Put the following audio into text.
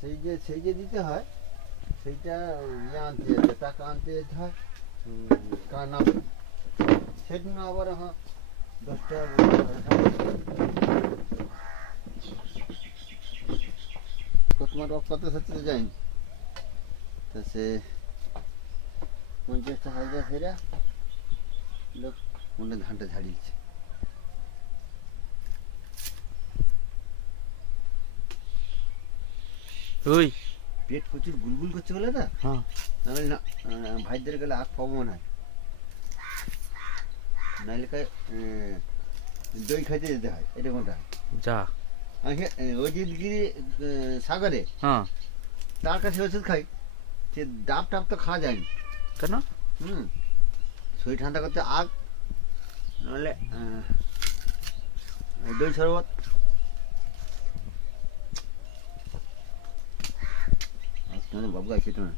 সেই যে দিতে হয় সেইটা ইয়ে আনতে যেতে টাকা আনতে যেতে হয় কার নাম সেদিন আবার হ্যাঁ 10 টাকা তোমার কত সাথে যায়নি তা সে 50 টাকা হাজার ফেরা লোক মনে ধানটা ঝাড়িয়েছে ওই পেট প্রচুর গুলগুল করছে বলে না হ্যাঁ নাহলে না ভাইদের গেলে আখ পাবো না নাহলে দই খাইতে যেতে হয় এটা কোনটা যা ওই যে সাগরে হ্যাঁ তার কাছে ওষুধ খাই সে ডাব টাব তো খাওয়া যায়নি কেন শরীর ঠান্ডা করতে আগ নাহলে দই শরবত বাবু আছে তো না